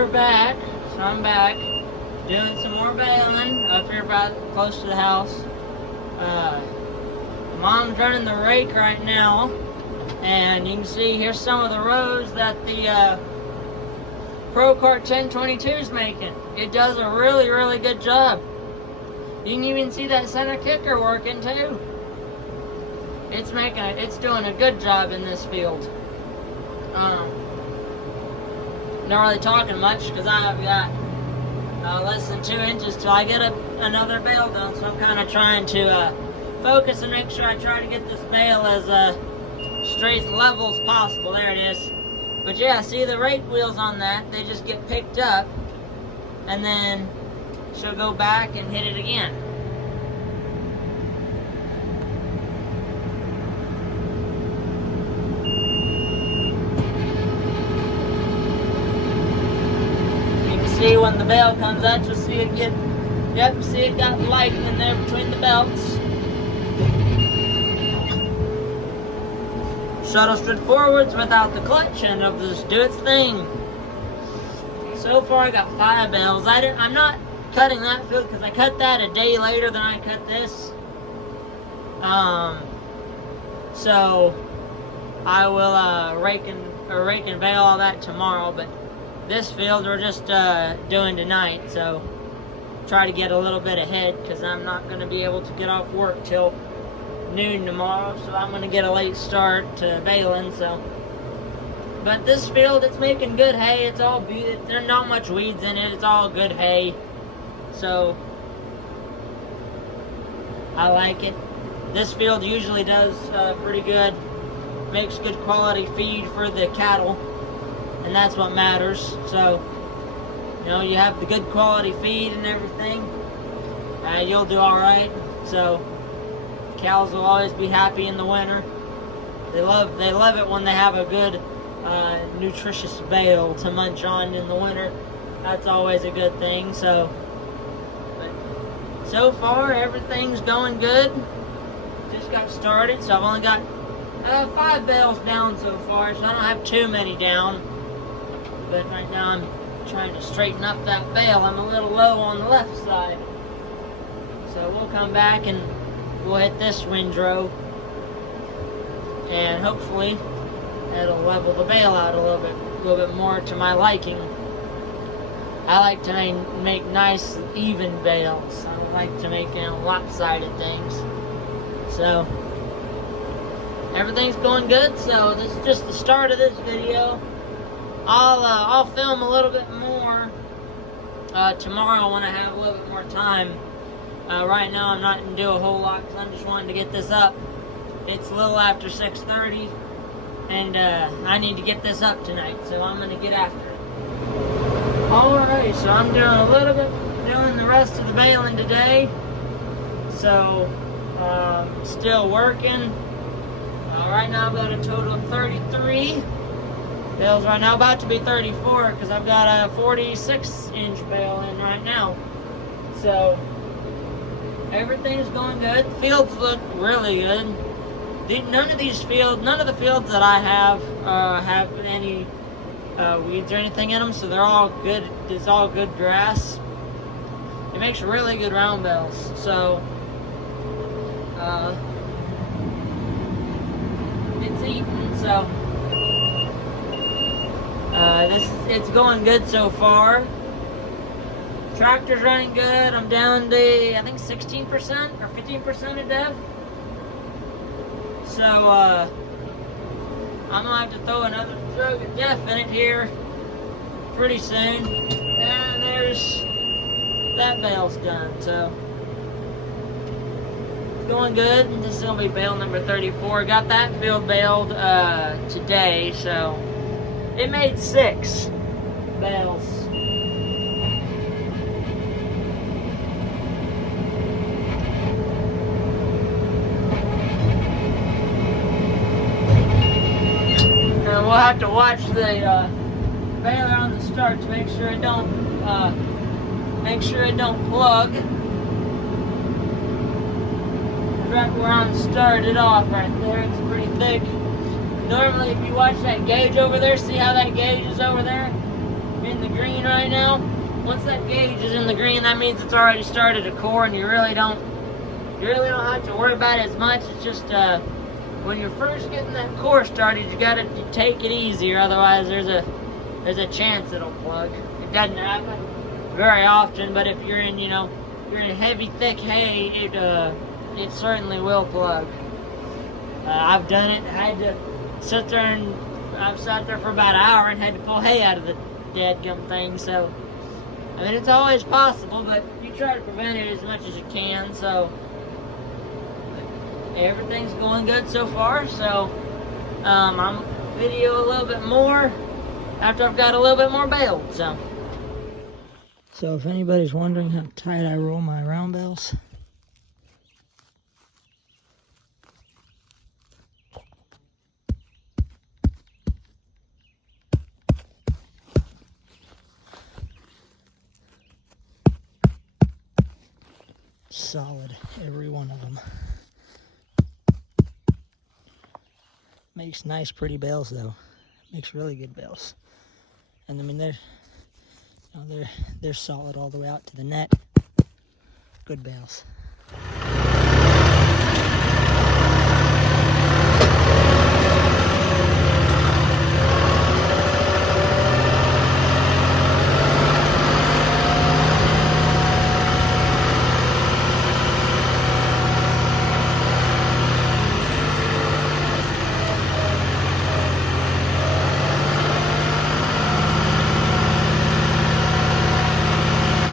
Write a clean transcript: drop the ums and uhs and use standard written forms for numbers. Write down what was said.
we're back. So I'm back doing some more baling up here about close to the house. Mom's running the rake right now, and you can see here's some of the rows that the Pro Kart 1022 is making. It does a really, really good job. You can even see that center kicker working too. It's doing a good job in this field. Not really talking much because I've got less than 2 inches till I get another bale done, so I'm kind of trying to focus and make sure I try to get this bale as straight and level as possible. There it is. But yeah, see the rake wheels on that, they just get picked up and then she'll go back and hit it again. See when the bale comes out, you'll see it get, yep, see it got light in there between the belts. Shuttle straight forwards without the clutch and it'll just do its thing. So far I got 5 bales. I'm not cutting that field because I cut that a day later than I cut this. So I will rake and bale all that tomorrow, but this field we're just doing tonight, so try to get a little bit ahead because I'm not going to be able to get off work till noon tomorrow, so I'm going to get a late start to baling. So, but this field, it's making good hay. It's all beautiful. There's not much weeds in it. It's all good hay, so I like it. This field usually does pretty good. Makes good quality feed for the cattle. And that's what matters. So, you know, you have the good quality feed and everything, you'll do alright. So, cows will always be happy in the winter. They love it when they have a good, nutritious bale to munch on in the winter. That's always a good thing. So, but so far, everything's going good. Just got started, so I've only got 5 bales down so far, so I don't have too many down. But right now I'm trying to straighten up that bale. I'm a little low on the left side. So we'll come back and we'll hit this windrow. And hopefully it'll level the bale out a little bit more to my liking. I like to make nice even bales. I don't like to make lopsided things. So everything's going good. So this is just the start of this video. I'll film a little bit more tomorrow when I have a little bit more time. Right now I'm not going to do a whole lot because I'm just wanting to get this up. It's a little after 6:30 and I need to get this up tonight, so I'm going to get after it. Alright, so I'm doing the rest of the baling today. So still working. Right now I've got a total of 33 bales right now, about to be 34 because I've got a 46-inch bale in right now. So everything's going good. Fields look really good. None of the fields that I have any weeds or anything in them, so they're all good. It's all good grass. It makes really good round bales. So it's eating. So it's going good so far. Tractor's running good. I'm down to, I think, 16% or 15% of depth. So I'm gonna have to throw another jug of depth in it here pretty soon. And there's that bale's done. So it's going good. This is gonna be bale number 34. Got that field baled today, so it made 6 bales. And we'll have to watch the baler on the start to make sure it don't plug. Right where I'm started off right there, it's pretty thick. Normally, if you watch that gauge over there, see how that gauge is over there? in the green right now. Once that gauge is in the green, that means it's already started to core, and you really don't have to worry about it as much. It's just when you're first getting that core started, you take it easier. Otherwise, there's a chance it'll plug. It doesn't happen very often, but if you're in heavy, thick hay, it certainly will plug. I've done it. I had to sit there, and I've sat there for about an hour and had to pull hay out of the dadgum thing. So, I mean, it's always possible, but you try to prevent it as much as you can. So, everything's going good so far. So, I'm gonna video a little bit more after I've got a little bit more baled. So if anybody's wondering how tight I roll my round bales, solid, every one of them. Makes nice, pretty bales though. Makes really good bales. And I mean, they're solid all the way out to the net. Good bales.